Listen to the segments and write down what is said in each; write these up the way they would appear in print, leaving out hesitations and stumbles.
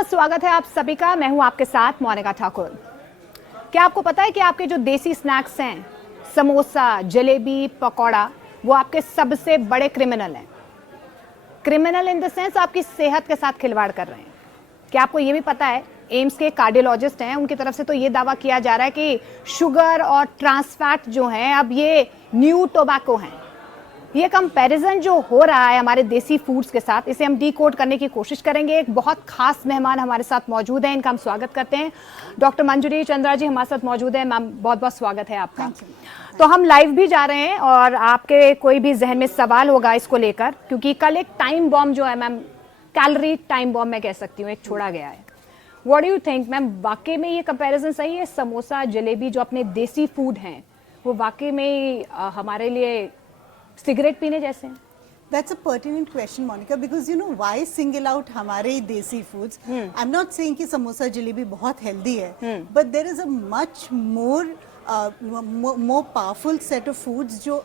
बहुत स्वागत है आप सभी का। मैं हूं आपके साथ मोनिका ठाकुर। क्या आपको पता है कि आपके जो देसी स्नैक्स हैं, समोसा, जलेबी, पकौड़ा, वो आपके सबसे बड़े क्रिमिनल हैं। क्रिमिनल इन द सेंस आपकी सेहत के साथ खिलवाड़ कर रहे हैं। क्या आपको ये भी पता है, एम्स के कार्डियोलॉजिस्ट हैं, उनकी तरफ से तो ये दावा किया जा रहा है कि शुगर और ट्रांस फैट जो हैं अब ये न्यू टोबैको हैं। ये कंपैरिजन जो हो रहा है हमारे देसी फूड्स के साथ, इसे हम डीकोड करने की कोशिश करेंगे। एक बहुत खास मेहमान हमारे साथ मौजूद हैं, इनका हम स्वागत करते हैं। डॉक्टर मंजरी चंद्रा जी हमारे साथ मौजूद है। मैम बहुत बहुत स्वागत है आपका। तो हम लाइव भी जा रहे हैं और आपके कोई भी जहन में सवाल होगा इसको लेकर, क्योंकि कल एक टाइम बॉम्ब जो है मैम, कैलोरी टाइम बॉम्ब मैं कह सकती हूँ, एक छोड़ा गया है। What do you think ma'am, वाकई में ये कंपैरिजन सही है? समोसा, जलेबी जो अपने देसी फूड हैं, वो वाकई में हमारे लिए सिगरेट पीने जैसे हैं? That's a pertinent question, Monica, because you know why single out हमारे ही देसी foods? I'm not saying कि समोसा जलेबी बहुत healthy है, but there is a much more powerful set of foods जो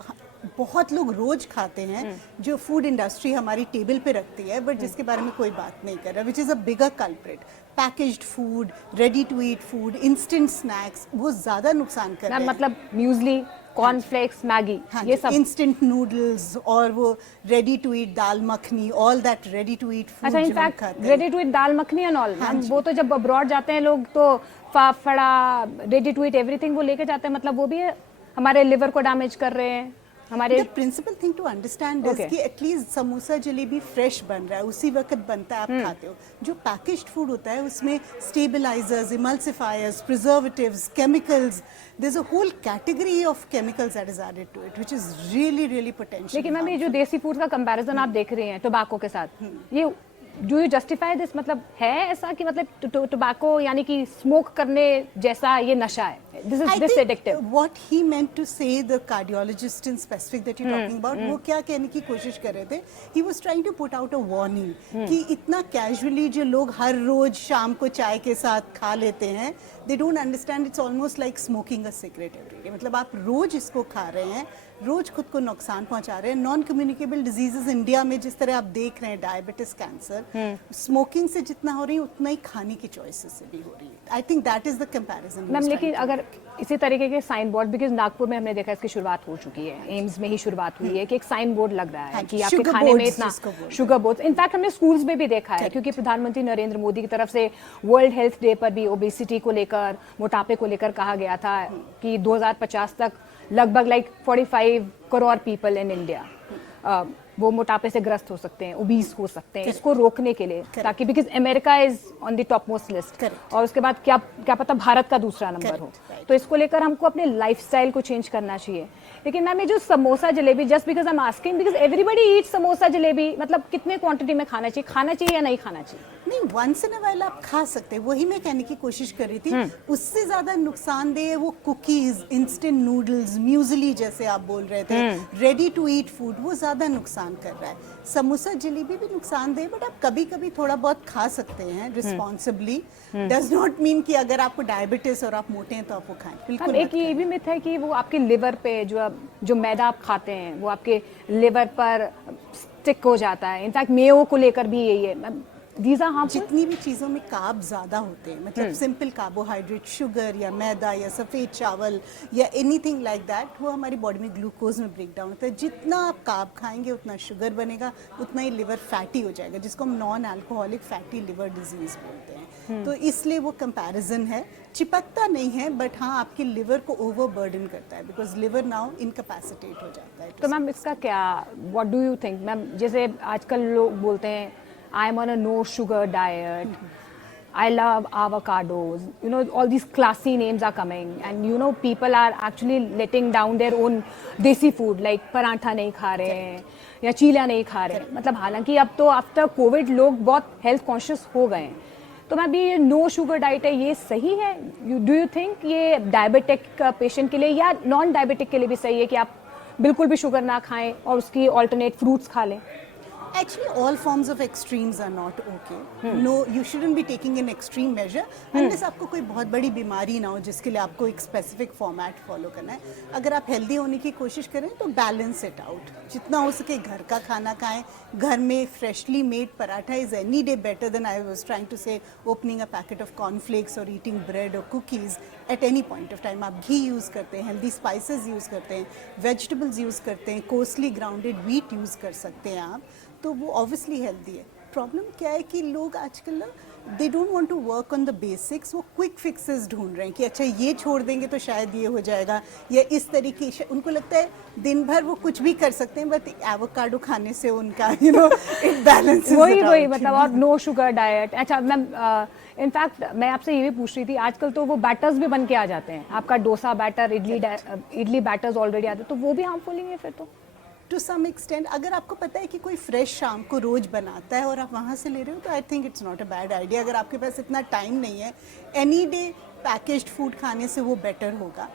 बहुत लोग रोज खाते हैं, जो फूड इंडस्ट्री हमारी टेबल पे रखती है, बट जिसके बारे में कोई बात नहीं कर रहा, which is a bigger culprit. Packaged food, ready to eat food, instant snacks, वो ज्यादा नुकसान कर रहे हैं। मतलब म्यूजली, कॉर्नफ्लेक्स, मैगी, ये सब इंस्टेंट नूडल्स और वो ready to eat dal makhani, all that ready to eat food. अच्छा, in fact ready to eat dal makhani and all, वो तो जब अब्रॉड जाते हैं लोग तो fafda, ready to eat everything वो लेके जाते हैं। मतलब वो भी हमारे लिवर को डैमेज कर रहे हैं। हमारे principal thing to understand is कि एटलीस्ट समोसा जलेबी फ्रेश बन रहा है, उसी वक्त बनता है, आप खाते हो। जो पैकेज्ड फूड होता है उसमें stabilisers, emulsifiers, preservatives, chemicals, there is a whole category of chemicals that is added to it, which is really really potential. लेकिन मैम ये जो देसी फूड का कंपैरिजन आप देख रहे हैं टोबैको के साथ, ये डू यू जस्टिफाई दिस? मतलब है ऐसा कि मतलब टोबैको यानी कि स्मोक करने जैसा ये नशा है? This is this addictive. What he meant to say, the cardiologist in specific that you're talking about, वो क्या कहने की कोशिश कर रहे थे? He was trying to put out a warning कि इतना casually जो लोग हर रोज शाम को चाय के साथ खा लेते हैं, they don't understand it's almost like smoking a cigarette every day. मतलब आप रोज इसको खा रहे हैं, रोज खुद को नुकसान पहुंचा रहे हैं। नॉन कम्युनिकेबल डिजीजेस इंडिया में जिस तरह आप देख रहे हैं, डायबिटीज, कैंसर, स्मोकिंग से जितना हो रही है उतना ही खाने की चॉइसेस से भी हो रही है। I think that is the comparison ma'am. लेकिन अगर इसी तरीके के साइन बोर्ड, बिकॉज नागपुर में हमने देखा इसकी शुरुआत हो चुकी है, एम्स में ही शुरुआत हुई है कि एक साइन बोर्ड लग रहा है कि आपके खाने में इतना शुगर बोर्ड। इनफैक्ट हमने स्कूल्स में भी देखा है, क्योंकि प्रधानमंत्री नरेंद्र मोदी की तरफ से वर्ल्ड हेल्थ डे पर भी ओबेसिटी को लेकर, मोटापे को लेकर कहा गया था कि 2050 तक लगभग 45 करोड़ पीपल इन इंडिया वो मोटापे से ग्रस्त हो सकते हैं, ओबीस हो सकते हैं। इसको रोकने के लिए, ताकि because America is on the top most list, और उसके बाद क्या पता भारत का दूसरा नंबर हो, तो इसको लेकर हमको अपने लाइफस्टाइल को चेंज करना चाहिए। लेकिन मैम ये जो samosa jalebi, just because I am asking because everybody eat samosa jalebi, मतलब कितने क्वांटिटी में खाना चाहिए या नहीं खाना चाहिए? नहीं, वंस इन अ व्हाइल आप खा सकते हैं, वही मैं कहने की कोशिश कर रही थी। उससे ज्यादा नुकसानदेह है वो कुकीज, इंस्टेंट नूडल्स, म्यूजली जैसे आप बोल रहे थे, रेडी टू ईट फूड, वो ज्यादा नुकसान कर रहा है। समोसा जलेबी भी नुकसानदेह, बट आप कभी कभी थोड़ा बहुत खा सकते हैं रिस्पॉन्सिबली। डज नॉट मीन कि अगर आपको डायबिटीज और आप मोटे हैं तो आप वो खाएं, बिल्कुल। एक ये भी मिथ है कि वो आपके लिवर पे जो मैदा आप खाते हैं वो आपके लिवर पर स्टिक हो जाता है। इनफैक्ट मेयो को लेकर भी यही है। जितनी भी चीज़ों में कार्ब ज़्यादा होते हैं, मतलब सिंपल कार्बोहाइड्रेट, शुगर या मैदा या सफ़ेद चावल या एनीथिंग लाइक दैट, वो हमारी बॉडी में ग्लूकोज में ब्रेक डाउन होता है। जितना आप कार्ब खाएंगे उतना शुगर बनेगा, उतना ही लिवर फैटी हो जाएगा, जिसको हम non alcoholic fatty liver disease बोलते हैं। तो इसलिए वो कंपैरिजन है, चिपकता नहीं है, बट हाँ आपके लिवर को ओवरबर्डन करता है, बिकॉज लिवर नाउ इनकैपेसिटेट हो जाता है। तो मैम इसका क्या, what do you think ma'am? जैसे आजकल लोग बोलते हैं I am on a no sugar diet. I love avocados. You know, all these classy names are coming, and you know, people are actually letting down their own desi food, like paratha नहीं खा रहे हैं या चीला नहीं खा रहे हैं। मतलब हालांकि अब तो आफ्टर कोविड लोग बहुत हेल्थ कॉन्शियस हो गए हैं। तो मैं भी ये नो शुगर डाइट है, ये सही है? डू यू थिंक ये डायबिटिक पेशेंट के लिए या नॉन डायबिटिक के लिए भी सही है कि आप बिल्कुल भी शुगर ना खाएं और उसकी ऑल्टरनेट फ्रूट्स खा लें? Actually, all forms of extremes are not okay. No, you shouldn't be taking an extreme measure unless आपको कोई बहुत बड़ी बीमारी ना हो जिसके लिए आपको एक स्पेसिफिक फॉर्मेट फॉलो करना है. अगर आप हेल्दी होने की कोशिश करें तो बैलेंस इट आउट. जितना हो सके घर का खाना खाएं. घर में freshly made paratha is any day better than I was trying to say opening a packet of cornflakes और ईटिंग ब्रेड और cookies at any point of time. आप घी यूज़ करते हैं, हेल्दी स्पाइसेस यूज़ करते हैं, वेजिटेबल्स यूज़ करते हैं, कोर्सली ग्राउंडेड व्हीट यूज़ कर सकते हैं आप, तो वो ऑब्वियसली हेल्दी है. प्रॉब्लम क्या है कि लोग आजकल ना they don't want to work on the basics. वो क्विक फिक्सेस ढूंढ रहे हैं कि अच्छा ये छोड़ देंगे तो शायद ये हो जाएगा, या इस तरीके से उनको लगता है दिन भर वो कुछ भी कर सकते हैं, बट एवोकाडो खाने से उनका इट बैलेंस वही मतलब, और नो शुगर डाइट. अच्छा मैम, इनफैक्ट मैं आपसे ये भी पूछ रही थी, आजकल तो वो बैटर्स भी बन के आ जाते हैं. आपका dosa batter, idli batters already आते हैं, तो वो भी हार्मफुल नहीं है फिर तो? To some extent. अगर आपको पता है कि कोई फ्रेश शाम को रोज बनाता है और आप वहाँ से ले रहे हो तो I think it's not a bad idea. अगर आपके पास इतना टाइम नहीं है, एनी डे पैकेज्ड फूड खाने से वो बेटर होगा.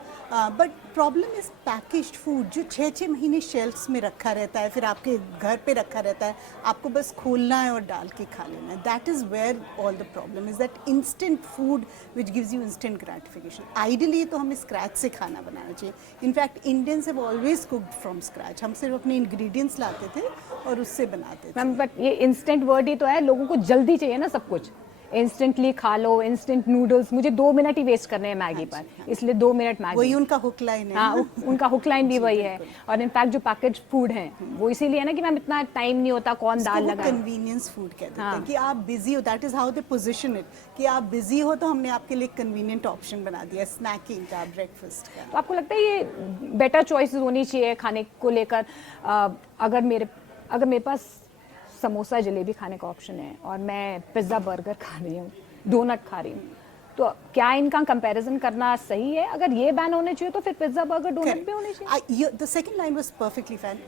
But problem is packaged food जो 6-6 महीने शेल्फ्स में रखा रहता है, फिर आपके घर पे रखा रहता है, आपको बस खोलना है और डाल के खा लेना है. That is where all the problem is, that instant food which gives you instant gratification. Ideally तो हमें स्क्रैच से खाना बनाना चाहिए. In fact Indians have always cooked from scratch. हम सिर्फ अपने इंग्रेडिएंट्स लाते थे और उससे बनाते थे. मैम बट ये इंस्टेंट वर्ड ही तो है, लोगों को जल्दी चाहिए ना सब कुछ. इंस्टेंटली खा लो, इंस्टेंट नूडल्स, मुझे 2 मिनट ही वेस्ट करने हैं मैगी पर, इसलिए 2 मिनट मैगी. वही उनका हुक लाइन है. हाँ, उनका हुक लाइन भी वही है. और इनफैक्ट जो पैकेज फूड है वो इसीलिए है ना कि मैम इतना टाइम नहीं होता, कौन दाल लगाए. कन्वीनियंस फूड कहते हैं कि आप बिजी हो. That is how they position it, कि आप बिजी हो तो हमने आपके लिए कन्वीनियंट ऑप्शन बना दिया स्नैकिंग का, ब्रेकफास्ट का. तो आपको लगता है ये बेटर चॉइसेस होनी चाहिए खाने को लेकर? अगर मेरे पास समोसा जलेबी खाने का ऑप्शन है और मैं पिज्ज़ा बर्गर खा रही हूँ, डोनट खा रही हूँ, तो क्या इनका कंपैरिजन करना सही है? अगर ये बैन होने चाहिए तो फिर पिज्जा बर्गर डोनट भी होने चाहिए. The second line was perfectly fine.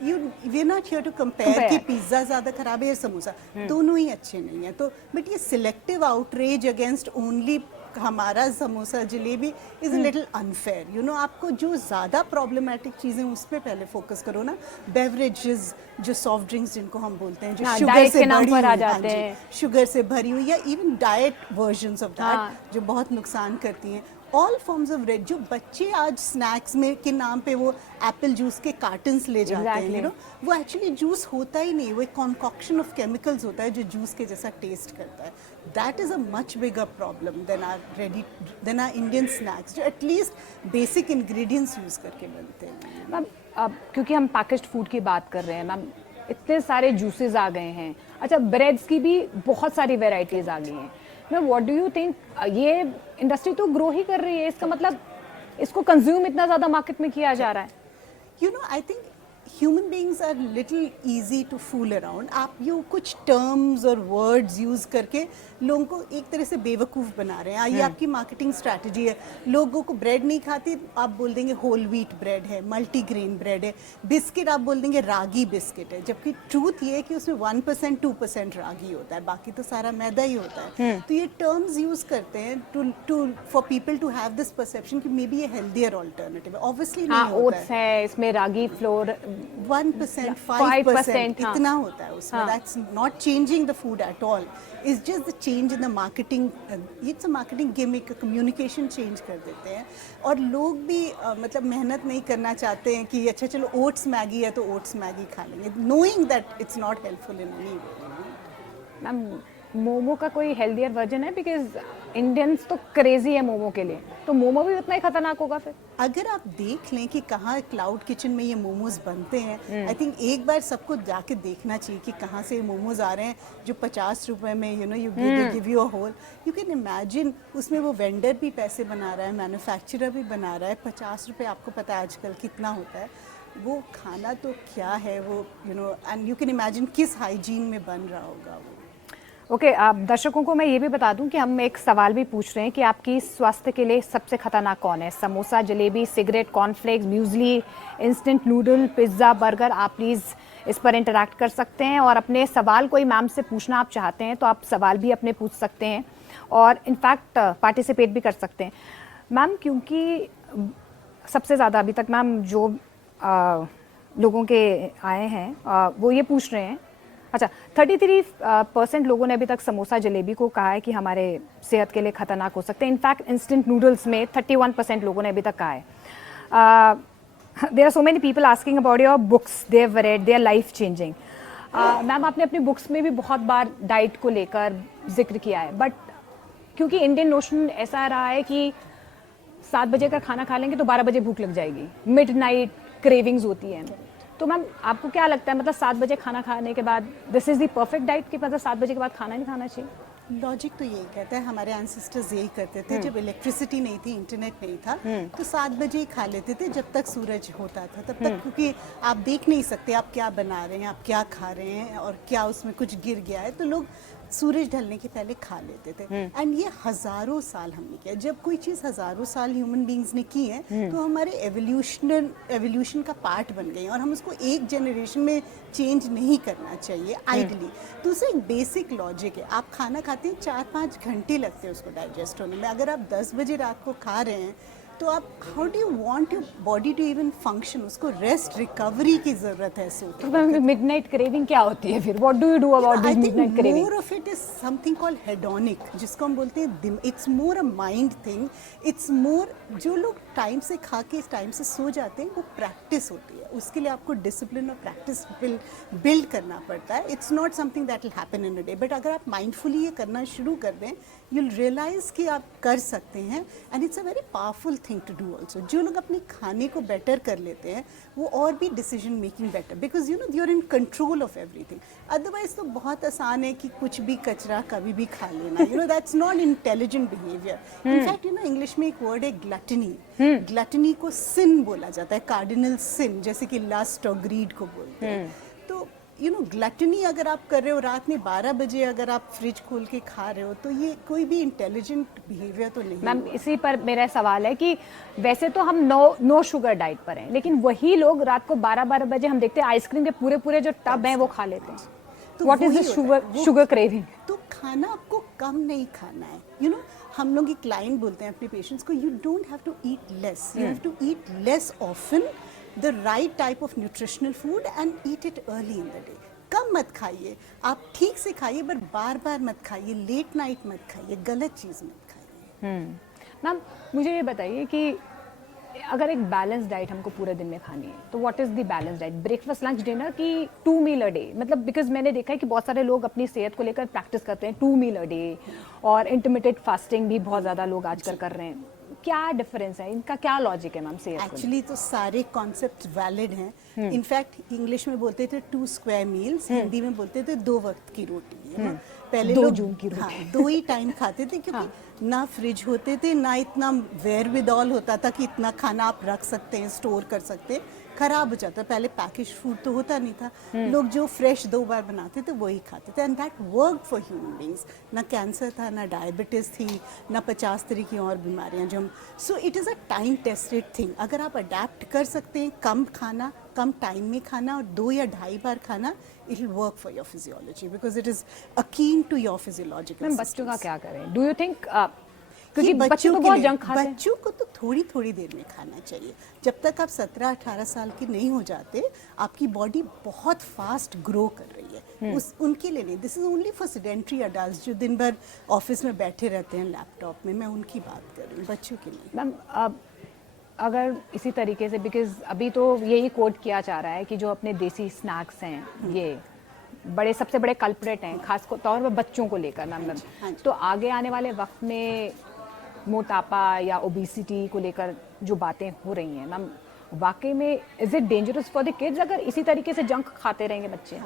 We're not here to compare कि पिज्जा ज्यादा खराब है या समोसा. दोनों ही अच्छे नहीं है. तो बट ये सिलेक्टिव आउटरेज अगेंस्ट ओनली हमारा samosa jalebi is a little unfair. आपको जो ज़्यादा प्रॉब्लमेटिक चीज़ें उस पर पहले फोकस करो ना. बेवरेजेस, जो सॉफ्ट ड्रिंक्स जिनको हम बोलते हैं, जो शुगर से भरी हुई, शुगर से भरी हुई, या even diet versions of that जो बहुत नुकसान करती हैं. ऑल फॉर्म्स ऑफ रेड, जो बच्चे आज स्नैक्स में के नाम पे वो एप्पल जूस के कार्टन्स ले जाते हैं, वो एक्चुअली जूस होता ही नहीं, वो एक कॉन्कॉक्शन ऑफ केमिकल्स होता है जो जूस के जैसा टेस्ट करता है. That is a much bigger problem than are Indian snacks जो एटलीस्ट बेसिक इंग्रेडिएंट्स यूज करके बनते हैं. मैम अब क्योंकि हम पैकेज्ड फूड की बात कर रहे हैं मैम, इतने सारे जूसेस आ गए हैं. अच्छा, ब्रेड्स की भी बहुत सारी वेराइटीज आ गई हैं. Ma'am what do you think, ये इंडस्ट्री तो ग्रो ही कर रही है, इसका मतलब इसको कंज्यूम इतना ज्यादा मार्केट में किया जा रहा है. I think human beings are little easy to fool around. आप कुछ टर्म्स और वर्ड्स यूज करके लोगों को एक तरह से बेवकूफ़ बना रहे हैं. ये आपकी मार्केटिंग स्ट्रैटेजी है. लोगों को ब्रेड नहीं खाते, आप बोल देंगे होल व्हीट ब्रेड है, मल्टीग्रेन ब्रेड है. बिस्किट आप बोल देंगे रागी बिस्किट है, जबकि ट्रूथ ये है कि उसमें 1% 2% रागी होता है, बाकी तो सारा मैदा ही होता है. तो ये टर्म्स यूज करते हैं to for people to have this perception कि मे बी ये हेल्दियर ऑल्टरनेटिव है. ऑब्वियसली नहीं होता ओट्स है, इसमें रागी फ्लोर 1%, 5% इतना होता है उसमें. That's not changing the food at all. It's just the change in the marketing. It's a marketing gimmick, a communication change कर देते हैं. और लोग भी मतलब मेहनत नहीं करना चाहते हैं कि अच्छा चलो ओट्स मैगी है तो ओट्स मैगी खा लेंगे, knowing that it's not helpful in any way. Ma'am momo का कोई हेल्दियर वर्जन है? बिकॉज इंडियंस तो क्रेजी है मोमो के लिए, तो मोमो भी उतना ही खतरनाक होगा फिर? अगर आप देख लें कि कहाँ क्लाउड किचन में ये मोमोज बनते हैं, आई थिंक एक बार सबको जाके देखना चाहिए कि कहाँ से ये मोमोज आ रहे हैं जो 50 रुपए में you give you a whole. You can imagine उसमें वो वेंडर भी पैसे बना रहा है, मैन्युफैक्चरर भी बना रहा है. 50 रुपये आपको पता है आजकल कितना होता है. वो खाना तो क्या है वो, एंड यू कैन इमेजिन किस हाइजीन में बन रहा होगा वो. ओके, आप दर्शकों को मैं ये भी बता दूं कि हम एक सवाल भी पूछ रहे हैं कि आपकी स्वास्थ्य के लिए सबसे खतरनाक कौन है? Samosa, jalebi, cigarette, cornflakes, muesli, instant noodle, pizza, burger. आप प्लीज़ इस पर इंटरैक्ट कर सकते हैं और अपने सवाल कोई मैम से पूछना आप चाहते हैं तो आप सवाल भी अपने पूछ सकते हैं और इनफैक्ट पार्टिसिपेट भी कर सकते हैं. मैम क्योंकि सबसे ज़्यादा अभी तक मैम जो लोगों के आए हैं वो ये पूछ रहे हैं अच्छा, 33% लोगों ने अभी तक समोसा जलेबी को कहा है कि हमारे सेहत के लिए खतरनाक हो सकते हैं। इनफैक्ट इंस्टेंट नूडल्स में 31% लोगों ने अभी तक कहा है। There are so many people asking about your books, they have read, they are life changing. Ma'am, आपने अपनी बुक्स में भी बहुत बार डाइट को लेकर जिक्र किया है, बट क्योंकि इंडियन नोशन ऐसा रहा है कि 7 बजे का खाना खा लेंगे तो 12 बजे भूख लग जाएगी, मिडनाइट क्रेविंग्स होती है। तो मैम, आपको क्या लगता है, मतलब 7 बजे खाना खाने के बाद this is the perfect diet कि मतलब 7 बजे के बाद खाना नहीं खाना चाहिए? लॉजिक तो यही कहता है, हमारे एंसेस्टर्स यही करते थे। जब इलेक्ट्रिसिटी नहीं थी, इंटरनेट नहीं था, तो 7 बजे ही खा लेते थे जब तक सूरज होता था तब तक, क्योंकि आप देख नहीं सकते आप क्या बना रहे हैं, आप क्या खा रहे हैं और क्या उसमें कुछ गिर गया है, तो लोग सूरज ढलने के पहले खा लेते थे। एंड ये हजारों साल हमने किया। जब कोई चीज़ हजारों साल ह्यूमन बींग्स ने की है तो हमारे एवोल्यूशन का पार्ट बन गई और हम उसको एक जनरेशन में चेंज नहीं करना चाहिए आइडली। दूसरा एक बेसिक लॉजिक है, आप खाना खाते हैं 4-5 घंटे लगते हैं उसको डाइजेस्ट होने में। अगर आप 10 बजे रात को खा रहे हैं तो आप how do you want your body to even function? उसको रेस्ट रिकवरी की जरूरत है। तो मैम, मिडनाइट क्रेविंग क्या होती है फिर? What do you do about this midnight craving? More of it is something called hedonic, जिसको हम बोलते हैं, it's more a mind thing. It's more, जो लोग टाइम से खा के टाइम से सो जाते हैं वो प्रैक्टिस होती है। उसके लिए आपको डिसिप्लिन और प्रैक्टिस बिल्ड करना पड़ता है। It's not something that will happen in a day, but अगर आप माइंडफुली ये करना शुरू कर दें, you'll realize कि आप कर सकते हैं। And it's a very powerful thing to do also. जो लोग अपने खाने को बेटर कर लेते हैं वो और भी decision making better, because you know you are in control of everything. Otherwise तो बहुत आसान है कि कुछ भी कचरा कभी भी खा लेना, you know that's not intelligent behaviour. In fact you know English में एक वर्ड है ग्लटनी। ग्लटनी को सिन बोला जाता है, कार्डिनल सिन, जैसे कि लस्ट और ग्रीड को बोलते हैं। तो यू नो ग्लटनी अगर आप कर रहे हो रात में 12 बजे, अगर आप फ्रिज खोल के खा रहे हो, तो ये कोई भी इंटेलिजेंट बिहेवियर तो नहीं। मैम, इसी पर मेरा सवाल है कि वैसे तो हम नो शुगर डाइट पर हैं, लेकिन वही लोग रात को 12 बजे हम देखते हैं आइसक्रीम के पूरे जो टब हैं वो खा लेते हैं। तो what is the sugar craving? तो खाना आपको कम नहीं खाना है। यू नो हम लोग एक लाइन बोलते हैं अपने पेशेंट्स को, you don't have to eat less, you have to eat less often, the right type of nutritional food and eat it early in the day. कम मत खाइए, आप ठीक से खाइए, पर बार मत खाइए, लेट नाइट मत खाइए, गलत चीज़ मत खाइए। मैम, मुझे ये बताइए कि अगर एक बैलेंस डाइट हमको पूरे दिन में खानी है तो what is the balance diet? Breakfast, lunch, dinner की 2 मील अ डे? मतलब बिकॉज मैंने देखा है कि बहुत सारे लोग अपनी सेहत को लेकर प्रैक्टिस करते हैं 2 मील अ डे, और इंटरमिटेंट फास्टिंग भी बहुत ज़्यादा लोग आजकल कर रहे हैं। क्या डिफरेंस है, इनका क्या लॉजिक है मैम सेहत को? एक्चुअली तो सारे कॉन्सेप्ट वैलिड हैं। इनफैक्ट इंग्लिश में बोलते थे 2 स्क्वायर मील्स, हिंदी में बोलते थे 2 वक्त की रोटी, है ना। पहले 2 लोग जून की रोटी। हाँ, 2 ही टाइम खाते थे, क्योंकि ना फ्रिज होते थे, ना इतना वेयर विदॉल होता था कि इतना खाना आप रख सकते हैं, स्टोर कर सकते हैं, खराब हो जाता। पहले पैकेज फूड तो होता नहीं था, लोग जो फ्रेश 2 बार बनाते थे वही खाते थे, and that work for human beings. ना कैंसर था, ना डायबिटीज़ थी, ना 50 तरह की और बीमारियां जो हम। So it is a time tested thing. अगर आप अडेप्ट कर सकते हैं, कम खाना, कम टाइम में खाना और 2 या 2.5 बार खाना, it will work for your physiology, because it is akin to your physiological. Ma'am, बच्चों का क्या करें? डू यू थिंक, क्योंकि ये बच्चे तो बहुत जंक खाते हैं। बच्चों को तो थोड़ी देर में खाना चाहिए। जब तक आप 17-18 साल के नहीं हो जाते, आपकी बॉडी बहुत फास्ट ग्रो कर रही है। उनके लिए नहीं, this is only for sedentary adults जो दिन भर ऑफिस में बैठे रहते हैं लैपटॉप में। मैं उनकी बात कर रही हूँ, बच्चों के लिए। मैम, अगर इसी तरीके से, बिकॉज अभी तो यही कोट किया जा रहा है कि जो अपने देसी स्नैक्स हैं ये सबसे बड़े कल्प्रेट हैं, खास तौर पर बच्चों को लेकर। मैम, तो आगे आने वाले वक्त में मोटापा या ओबेसिटी को लेकर जो बातें हो रही हैं, मैम, वाकई में is it dangerous for the kids अगर इसी तरीके से जंक खाते रहेंगे बच्चे?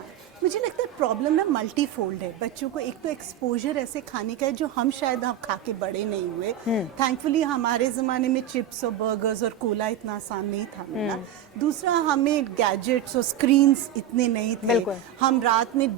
मुझे लगता है प्रॉब्लम ना मल्टी फोल्ड है। बच्चों को एक तो एक्सपोजर ऐसे खाने का है जो हम शायद खा के बड़े नहीं हुए। थैंकफुली हमारे ज़माने में चिप्स और बर्गर्स और कोला इतना आसान नहीं था मिलना। दूसरा, हमें गैजेट्स और स्क्रीन्स इतने नहीं थे। हम रात में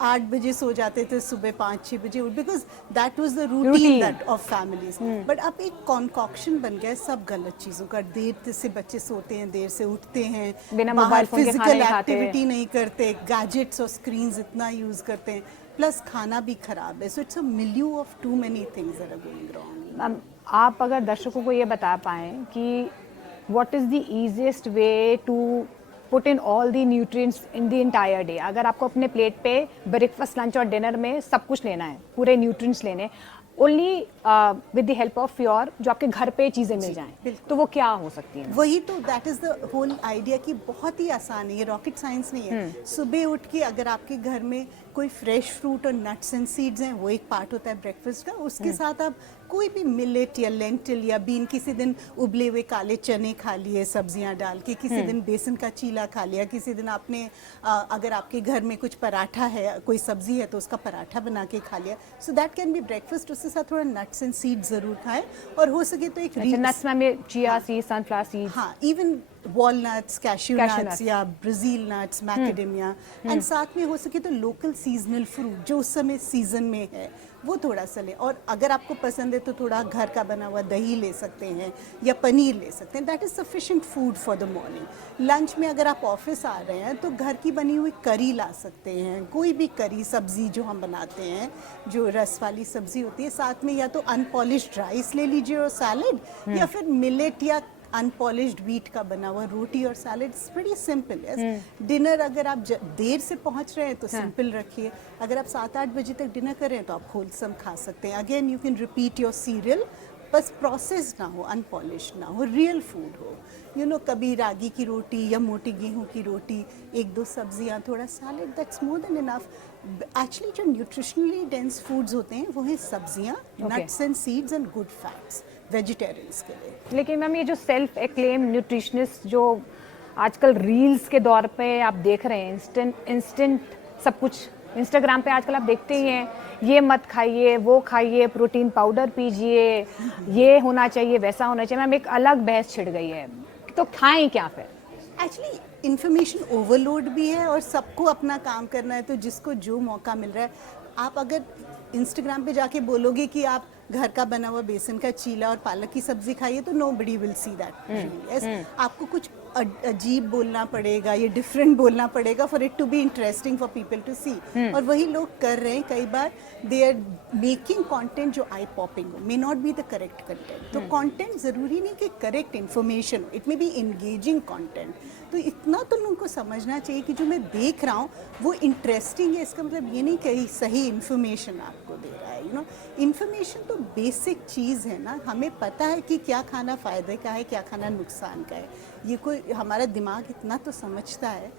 8 बजे सो जाते थे, सुबह 5-6 बजे, because that was the routine that of families. But अब एक कॉन्कॉक्शन बन गया है सब गलत चीज़ों का। देर से बच्चे सोते हैं, देर से उठते हैं, बाहर फिजिकल एक्टिविटी नहीं करते, गैजेट्स और स्क्रीन्स इतना यूज़ करते हैं, प्लस खाना भी खराब है। So it's a milieu of too many things that are going wrong. आप अगर दर्शकों को ये बता पाएं कि what is the easiest way to put in all the nutrients in the entire day. अगर आपको अपने प्लेट पे ब्रेकफास्ट, लंच और डिनर में सब कुछ लेना है, पूरे न्यूट्रिएंट्स लेने, only with the help of your, जो आपके घर पे चीजें मिल जाएं, तो वो क्या हो सकती है? वही तो, that is the whole idea कि बहुत ही आसान है, ये रॉकेट साइंस नहीं है। सुबह उठ के अगर आपके घर में कोई फ्रेश फ्रूट और नट्स एंड सीड्स हैं, वो एक पार्ट होता है ब्रेकफास्ट का। उसके साथ आप कोई भी मिलेट या लेंटिल या बीन, किसी दिन उबले हुए काले चने खा लिए सब्जियां डाल के, किसी दिन बेसन का चीला खा लिया, किसी दिन आपने अगर आपके घर में कुछ पराठा है, कोई सब्जी है तो उसका पराठा बना के खा लिया। So that can be breakfast. उसके साथ थोड़ा नट्स एंड सीड्स जरूर खाएं, और हो सके तो एक नट्स में चिया सीड्स, सनफ्लावर सीड्स, हाँ, इवन वॉलनट्स, कैश्यू नट्स या ब्राजील नट्स, मैकेडेमिया, एंड साथ में हो सके तो लोकल सीजनल फ्रूट जो उस समय सीजन में है वो थोड़ा सा लें। और अगर आपको पसंद है तो थोड़ा घर का बना हुआ दही ले सकते हैं या पनीर ले सकते हैं। That is sufficient food for the morning. Lunch में अगर आप ऑफिस आ रहे हैं तो घर की बनी हुई करी ला सकते हैं, कोई भी करी सब्जी जो हम बनाते हैं, जो रस वाली सब्जी होती है। साथ में या तो अनपॉलिश्ड राइस ले लीजिए और सैलेड, या फिर मिलेट या अनपॉलिश्ड व्हीट का बना हुआ रोटी और salad. It's pretty simple. Yes, dinner अगर आप देर से पहुंच रहे हैं तो सिंपल रखिए। अगर आप 7-8 बजे तक डिनर कर रहे हैं तो आप होलसम खा सकते हैं। Again you can repeat your serial, बस प्रोसेस ना हो, अनपॉलिश्ड ना हो, रियल फूड हो। यू नो, कभी रागी की रोटी या मोटी गेहूं की रोटी, 1-2 सब्जियां, थोड़ा salad, that's more than enough. Actually जो न्यूट्रिशनली डेंस फूड्स होते हैं वो हैं सब्जियां, nuts and seeds and good fats vegetarians के लिए। लेकिन मैम ये जो सेल्फ एक्लेम न्यूट्रिशनिस्ट जो आजकल रील्स के दौर पे आप देख रहे हैं, इंस्टेंट सब कुछ इंस्टाग्राम पे आजकल आप देखते ही हैं, ये मत खाइए, वो खाइए, प्रोटीन पाउडर पीजिए, ये होना चाहिए, वैसा होना चाहिए। मैम एक अलग बहस छिड़ गई है, तो खाएं क्या फिर? एक्चुअली इन्फॉर्मेशन ओवरलोड भी है और सबको अपना काम करना है, तो जिसको जो मौका मिल रहा है। आप अगर इंस्टाग्राम पे जाके बोलोगे कि आप घर का बना हुआ बेसन का चीला और पालक की सब्जी खाइए तो nobody will see that. Yes, आपको कुछ अजीब बोलना पड़ेगा, ये डिफरेंट बोलना पड़ेगा for it to be interesting for people to see. और वही लोग कर रहे हैं। कई बार दे आर मेकिंग कंटेंट जो आई पॉपिंग हो, may not be the correct content. तो कंटेंट जरूरी नहीं कि correct information, it may be engaging content. तो इतना तो लोगों को समझना चाहिए कि जो मैं देख रहा हूँ वो इंटरेस्टिंग है। इसका मतलब ये नहीं कि सही इन्फॉर्मेशन आपको दे रहा है। यू नो, इन्फॉर्मेशन तो बेसिक चीज़ है ना। हमें पता है कि क्या खाना फ़ायदे का है, क्या खाना नुकसान का है। ये कोई हमारा दिमाग इतना तो समझता है।